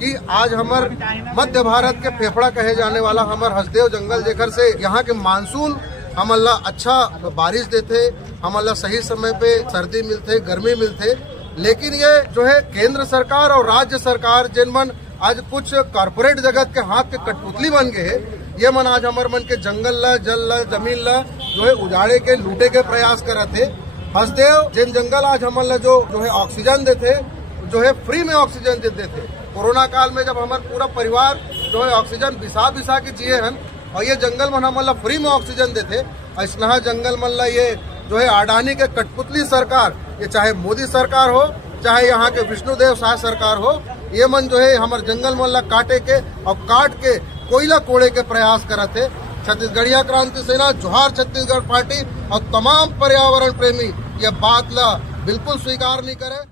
कि आज हमार मध्य भारत के फेफड़ा कहे जाने वाला हमार हसदेव जंगल जेकर से यहाँ के मानसून हमला अच्छा बारिश देते, हमला सही समय पे सर्दी मिलते, गर्मी मिलते। लेकिन ये जो है केंद्र सरकार और राज्य सरकार जिन मन आज कुछ कॉर्पोरेट जगत के हाथ के कठपुतली बन गए है, ये मन आज हमार मन के जंगल ला, जल ला, जमीन ला जो है उजाड़े के, लूटे के प्रयास करते। हसदेव जिन जंगल आज हमारे जो है ऑक्सीजन देते, जो है फ्री में ऑक्सीजन देते थे। कोरोना काल में जब हमारा पूरा परिवार जो है ऑक्सीजन बिसा के जिए हन, और ये जंगल मन हमला फ्री में ऑक्सीजन देते। ऐसा जंगल मन ला ये जो है अडानी के कठपुतली सरकार, ये चाहे मोदी सरकार हो, चाहे यहाँ के विष्णुदेव शाह सरकार हो, ये मन जो है हमारे जंगल मन ला काटे के और काट के कोयला कोड़े के प्रयास करते। छत्तीसगढ़िया क्रांति सेना, जोहार छत्तीसगढ़ पार्टी और तमाम पर्यावरण प्रेमी ये बात ला बिल्कुल स्वीकार नहीं करे।